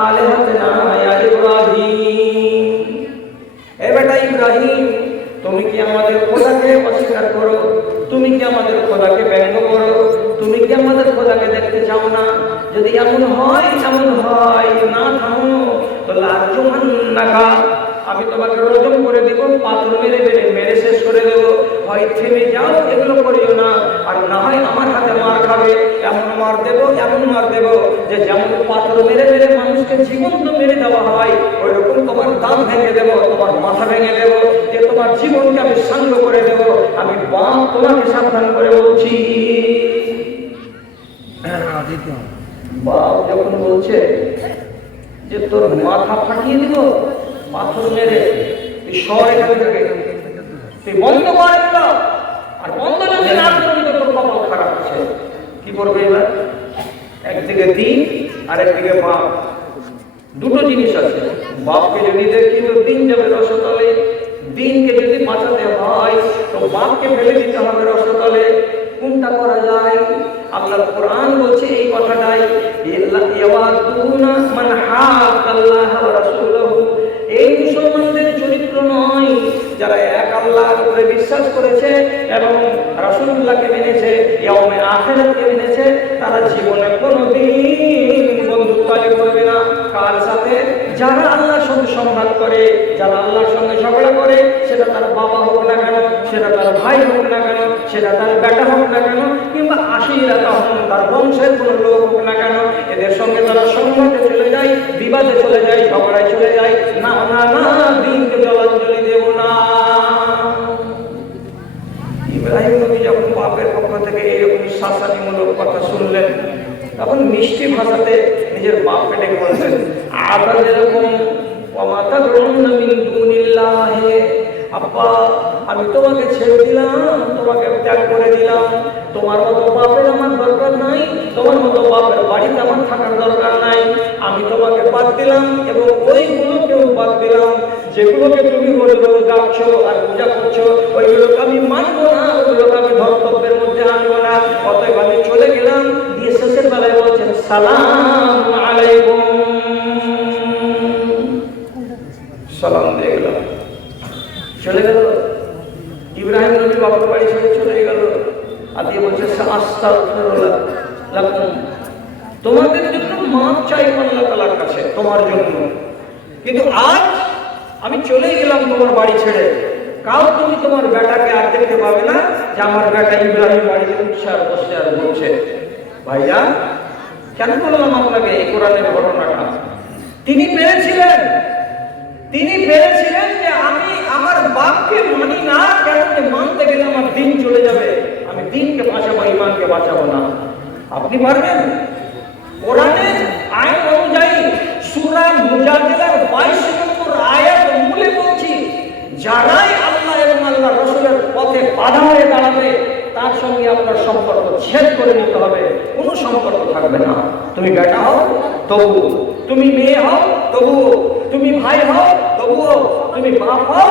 আলহাতনা ইয়া ইব্রাহিম হে বেটা ইব্রাহিম তুমি কি আমাদের খোদাকে অস্বীকার করো তুমি কি আমাদের খোদাকে ব্যঙ্গ করো তুমি কি আমাদের খোদাকে দেখতে চাও না যদি এমন হয় এমন হয় না থামো তো লাজুমান্নাকা আমি তোমাকে রজম করে দেব পাথর মেরে মেরে মেরে শেষ করে দেব। হয় থেমে যাও এগুলো করিও না। আর না হয় আমার হাতে মার খাবে এমন মার দেব এমন মার দেব যে যেমন পাথর মেরে মেরে মানুষকে জীবন্ত মেরে দেওয়া হয় ওই রকম তোমার দাম ভেঙে দেব তোমার মাথা ভেঙে দেব যে তোমার জীবনকে আমি সাঙ্গ করে দেব। আমি বাপ তোমাকে সাবধান করে বলছি। বাপ যখন বলছে যে তোর মাথা ফাটিয়ে দিব পাথর মেরে তুই সর এখান থেকে। তুই বন্ধ কর এগুলো। আর বন্ধ যদি না করবি তো কপাল খারাপ আছে কি করবে এবার? একদিকে দিন, আর একদিকে বাপ। দুটো জিনিস আছে। বাপকে যদি দেখি, তো দিন যাবে রসতলে। দিনকে যদি বাঁচাতে হয়, তো বাপকে ফেলে দিতে হবে রসতলে। কোনটা করা যায়? আল্লাহ কোরআন বলছে এই কথাটাই ইয়াওয়াদুনা মান বিশ্বাস করেছে এবং রাসূলুল্লাহকে মেনেছে, ইয়াউমে আখিরাতকে মেনেছে, তারা জীবনে কোনোদিন বন্ধুত্বালি করবে না। কার সাথে? যারা আল্লাহর সঙ্গে সংঘাত করে, যারা আল্লাহর সঙ্গে ঝগড়া করে, সেটা তার বাবা হোক না কেন, সেটা তার ভাই হোক না কেন, সেটা তার বেটা হোক না কেন, কিংবা আশিরা হোক তার বংশের কোনো লোক হোক না কেন, এদের সঙ্গে তারা সংঘাতে চলে যায়, বিবাদে চলে যায়, ঝগড়ায় চলে যায়। না না না, দিনকে জলাঞ্জলি দেব ইব্রাহিম যখন বাপের পক্ষ থেকে এইরকম শাসানিমূলক কথা শুনলেন, তখন মিষ্টি ভাষাতে নিজের বাপকে ডেকে বলছেন আবার যেরকম ওয়ামাতা গ্রহণ মিন দুনিল্লাহে আব্বা, আমি তোমাকে ছেড়ে দিলাম, তোমাকে আমি ত্যাগ করে দিলাম। তোমার মতো বাপের আমার দরকার নাই, তোমার মতো বাপের বাড়িতে আমার থাকার দরকার নাই। আমি তোমাকে বাদ দিলাম এবং ওইগুলোকেও বাদ দিলাম। যেগুলোকে তুমি রোজ রোজ ডাকছো আর পূজা করছ, ওইগুলোকে আমি মানবো না, ওইগুলোকে আমি ধর্তব্যের মধ্যে আনব না। অতএব আমি চলে গেলাম, দিয়ে শেষের বেলায় বলছেন, সালাম আলাইকুম। সালাম দিয়ে গেলাম। চলে গেল। ইব্রাহিম নবী বাবার বাড়ি ছেড়ে চলে গেল। আর দিয়ে বলছে তোমাদের জন্য মাপ চাই আল্লাহ তালার কাছে, তোমার জন্য। কিন্তু আজ আমি চলে গেলাম তোমার বাড়ি ছেড়ে। কাল তুমি তোমার বেটাকে আর দেখতে পাবে না যে আমার বেটা ইব্রাহিম বাড়িতে আর বসে আর বলছে ভাইয়া কেন বললাম আপনাকে? এই কোরআনের ঘটনাটা। তিনি পেরেছিলেন। তিনি পেরেছিলেন যে আমি আমার বাপকে মানি না যে মানতে গেলে আমার দিন চলে যাবে। আমি দিনকে বাঁচাবো ইমানকে বাঁচাবো না। আপনি পারবেন? কোরআনের আইন অনুযায়ী সূরা মুজাদিলার 22 নম্বর আয়াত মূলে বলছি, যারাই আল্লাহ এবং আল্লাহ রাসূলের পথে বাধা হয়ে দাঁড়াবে, তার সঙ্গে আপনার সম্পর্ক ছেদ করে নিতে হবে। কোনো সম্পর্ক থাকবে না। তুমি বেটা হও, তবু। তুমি মেয়ে হও, তবু। তুমি ভাই হও তবুও তুমি বাপ হও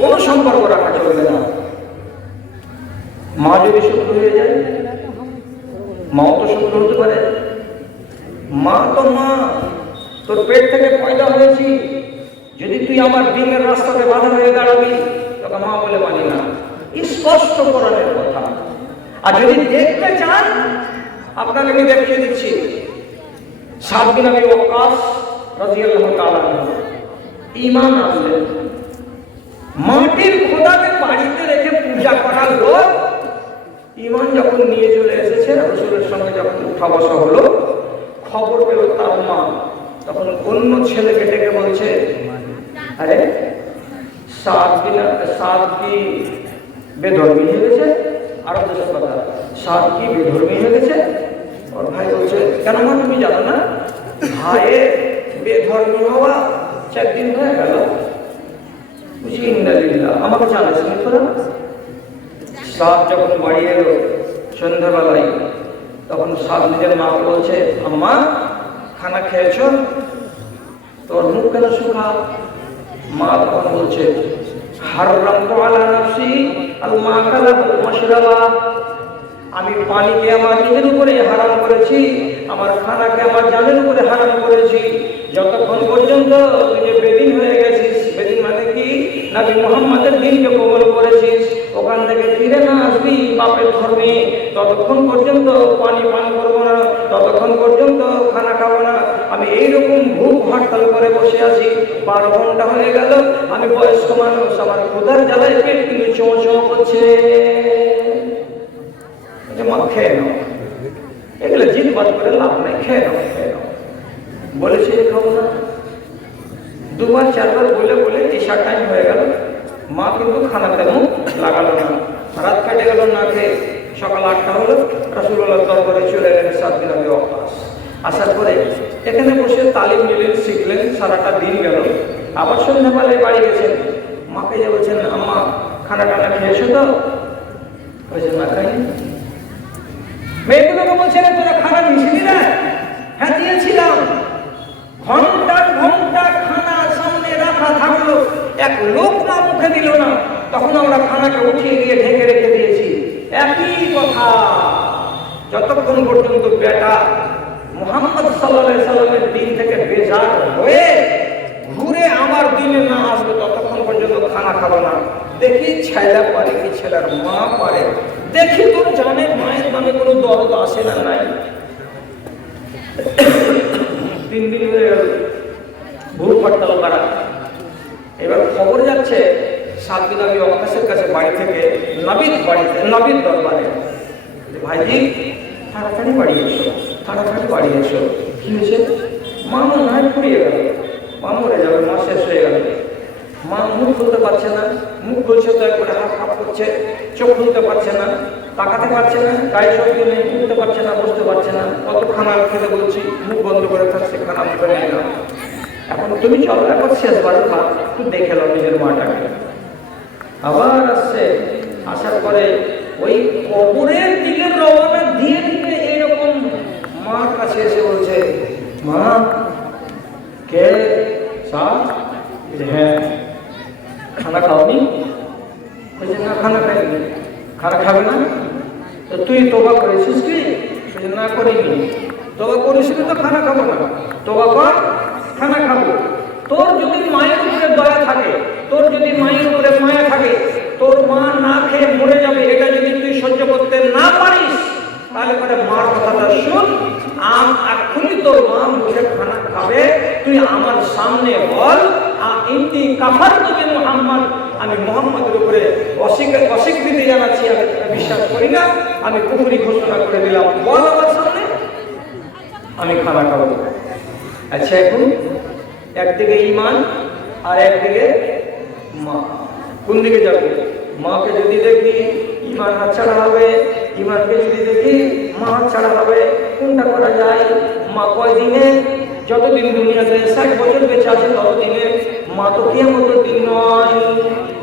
কোনো সম্পর্ক রাখা চলবে না। মা যদি শত্রু হয়ে যায়, মাও তো শত্রু হতে পারে। মা তো মা, তোর পেট থেকে পয়দা হয়েছি। যদি তুই আমার দিনের রাস্তাতে বাধা হয়ে দাঁড়াবি, তোকে মা বলে মানি না। স্পষ্ট করানোর কথা। আর যদি দেখতে চান, আপনাকে আমি দেখিয়ে দিচ্ছি। সাত দিন আমি ওকাশ রাজিয়াল্লাহ তাআলা ঈমান আনলেন। মাটির খোদাকে বাড়িতে রেখে পূজা করার লোক ইমান যখন নিয়ে চলে এসেছে রসুলের সঙ্গে যখন উঠা বসা হলো, খবর পেল তার মা। তখন অন্য ছেলেকে ডেকে বলছে, আরে, সাত দিন সাত কি বেধর্মী হয়ে গেছে? আরও দেশের কথা, সাত কি বেধর্মী হয়ে গেছে? ওর ভাই বলছে, কেন মা, তুমি জানো না? ভাইয়ের বেধর্মী হওয়া চার দিন হয়ে গেল বুঝি ইন্দালিল্লাহ আমাকে জানাস নি তোরা সাপ যখন বাড়ি এলো সন্ধ্যাবেলায় তখন সাপ নিজের মাকে বলছে আম্মা খানা খেয়েছ তোর মুখ কেন শুকা মা তখন বলছে হারাম তো আলা নাফসি আল মাকালা ওয়াল মাশরাবা আমি পানিকে আমার নিজের উপরে হারাম করেছি, আমার খানাকে আমার জানের উপরে হারাম করেছি। যতক্ষণ পর্যন্ত তুই যে বেদিন হয়ে গেছিস, বেদিন মানে কি? নবী মোহাম্মদের দিনকে কবল করেছিস, ওখান থেকে ফিরে না আসবি বাপের ধর্মে। ততক্ষণ পর্যন্ত পানি পান করব না, ততক্ষণ পর্যন্ত খানা খাব না। আমি এইরকম ভুক হরতাল করে বসে আছি। বারো ঘণ্টা হয়ে গেল, আমি বয়স্ক মানুষ, আমার ক্ষুধার জ্বালায় পেট কিন্তু চোঁ চোঁ করছে। মা খেয়ে নাও। এগুলো জিদ বাদ করে লাভ নেই, খেয়ে নাও খেয়ে নাও। বলেছে যে খাব না দুবার, চারবার বলে বলে এসা টাইম হয়ে গেল। মা কিন্তু খানাতে মুখ লাগালো না। রাত কেটে গেল, না খেয়ে সকাল আটটা হলো। রসুল্লাহ দরবারে চলে গেলেন সাত দিন আগে অভ্যাস আসার পরে এখানে বসে তালিম নিলেন, শিখলেন, সারাটা দিন গেল। আবার সন্ধ্যাবেলায় বাড়ি গেছেন। মাকে যে বলছেন, আম্মা খানা টানা খেয়েছো তো? বলছেন না খাইনি। মেয়েগুলোকে বলছেন তোরা খানা মিশিলি না হ্যাঁ দিয়েছিলাম। ঘণ্টা ঘণ্টা খানা সামনে রাখা থাকল। এক লোক মা মুখে দিল না। তখন আমরা খানাকে উঠিয়ে দিয়ে ঢেকে রেখে দিয়েছি। একই কথা। যতক্ষণ পর্যন্ত বেটা মোহাম্মদ সাল্লাহ সাল্লামের দিন থেকে বেজার হয়ে ঘুরে আমার দিনে না আসবে, ততক্ষণ পর্যন্ত খানা খাব না। দেখি ছেলে পারে কি ছেলের মা পারে। দেখি তোর জানে, মায়ের নামে কোনো দরদ আসে না, নাই। তিন দিন হয়ে গেল ভুল হরতাল করা এবার খবর যাচ্ছে, সাত দিন আমি অকাশের কাছে বাড়ি থেকে নবীন বাড়িতে নবীন দরবারে। ভাইজি, তাড়াতাড়ি বাড়ি এসো, তাড়াতাড়ি বাড়ি এসো। কি হয়েছে? মা আমার নাই ফুরিয়ে গেল। মা যাবে, মা শেষ হয়ে গেল। মা মুখ খুলতে পারছে না, মুখ খুলছে তো একবারে হাত হাত করছে, চোখ খুলতে পারছে না, তাকাতে পারছে না, গায়ে শক্তি নেই উঠতে পারছে না, বসতে পারছে না কত খানা খেতে বলছি, মুখ বন্ধ করে থাকছে খানা মুখে নেয় না এখন তুমি চলো একবার শেষবার খা একটু দেখে নাও নিজের মাটাকে। আবার আসছে, আসার পরে ওই কবরের দিকে রওনা দিয়ে দিতে এরকম মার কাছে এসে বলছে, মা, কে? সা হ্যাঁ। খানা বলছে না খানা খাইনি। খানা খাবে না? তো তুই তোবা করেছিস কি? না করিনি। তোবা করেছিলি তো খানা খাব না। তোবা কর, খানা খাব। তোর যদি মায়ের উপরে দয়া থাকে, তোর যদি মায়ের উপরে মায়া থাকে, তোর মা না খেয়ে মরে যাবে, এটা যদি তুই সহ্য করতে না পারিস, তাহলে পরে মার কথাটা শুন। আম এক্ষুনি তোর মা মুখে খানা খাবে। তুই আমার সামনে বল। আ ইন্তি কাফার তুমি মোহাম্মদ, আমি মোহাম্মদের উপরে অস্বীকার অস্বীকৃতি জানাচ্ছি, আমি বিশ্বাস করি না। আমি পুকুরি ঘোষণা করে দিলাম। বল আমার সামনে। আমি খানা খাব। আচ্ছা এখন একদিকে ইমান আর একদিকে মা। কোন দিকে যাবে? মাকে যদি দেখি ইমান হাত ছাড়া হবে ইমানকে যদি দেখি মা হাত ছাড়া হবে, কোনটা করা যায়? মা কয়দিনে যতদিন দুনিয়াতে ষাট বছর বেঁচে আছে, ততদিনে মা তো কেমন দিন নয়,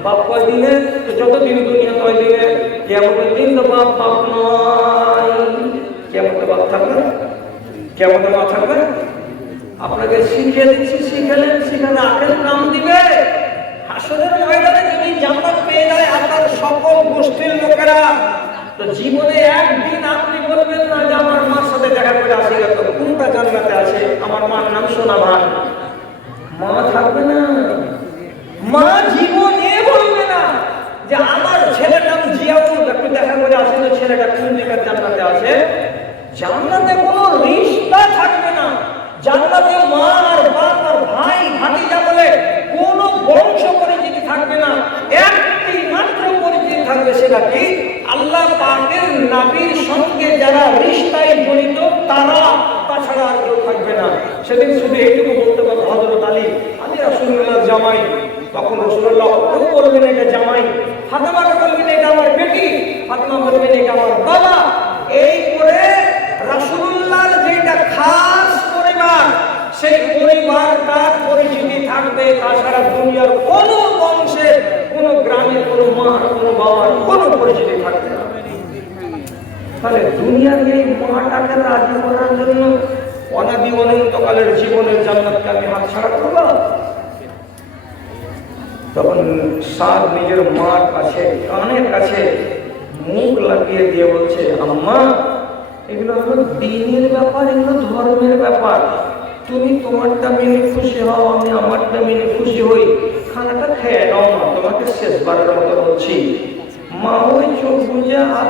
বাপ কয়দিনে তো যতদিন দুনিয়া তয় দিনে কেমন দিন তো বাপ বাপ নয়। কেমন বাপ থাকবে? কেমন মা থাকবে? আপনাকে শিখিয়ে দিচ্ছি শিখালেন শিখালে আখের কাম দিবে। হাসনের ময়দানে যদি জান্নাত পেয়ে যায় আপনার সকল গোষ্ঠীর লোকেরা, তো জীবনে একদিন আপনি বলবেন না যে আমার মার সাথে দেখা করে আসি গেল, কোনটা জান্নাতে আছে? আমার মার নাম সোনা ভাই। মা থাকবে না। মা জীবনে বলবে না যে আমার ছেলের নাম জিয়াউল একটু দেখা করে আসে তো ছেলেটা কোন জায়গার জান্নাতে আছে? জান্নাতে কোনো রিশতা থাকবে না। জান্নাতে মা আর বাপ আর ভাই, ভাতিজা বলে কোনো বংশ পরিচিতি থাকবে না। একটি মাত্র পরিচিতি থাকবে সেটা কি? আল্লাহ পাকের নাবির সঙ্গে যারা রিশতায় জড়িত তারা তাছাড়া আর কেউ থাকবে না সেদিন শুধু এইটুকু বলতে পারব হজরত আলী। আমি রাসূলুল্লাহর জামাই। তখন রসুল্লাহ কেউ বলবেন এটা জামাই। ফাতেমাকে বলবেন এটা আমার বেটি। ফাতেমা বলবেন এটা আমার বাবা। এই করে রাসূলুল্লাহর যেটা খাস পরিবার, সেই পরিবারটা পরিচিতি থাকবে। তাছাড়া দুনিয়ার কোন বংশে, কোন গ্রামে কোন মা, কোন বাবার কোন পরিচিতি থাকবে না। তাহলে দুনিয়ার এই মাটাকে রাজি করার জন্য অনাদি অনন্তকালের জীবনের জান্নাতকে আমি হাত ছাড়া করব তখন সার নিজের মার কাছে, কানের কাছে মুখ লাগিয়ে দিয়ে বলছে, আম্মা, এগুলো হলো দিনের ব্যাপার, এগুলো ধর্মের ব্যাপার। তুমি তোমারটা মেনে খুশি হও, আমি আমারটা মেনে খুশি হই। খানাটা খেয়ে নাও না তোমাকে শেষবারের মতো বলছি। মা, ওই চোখ বুঝে আর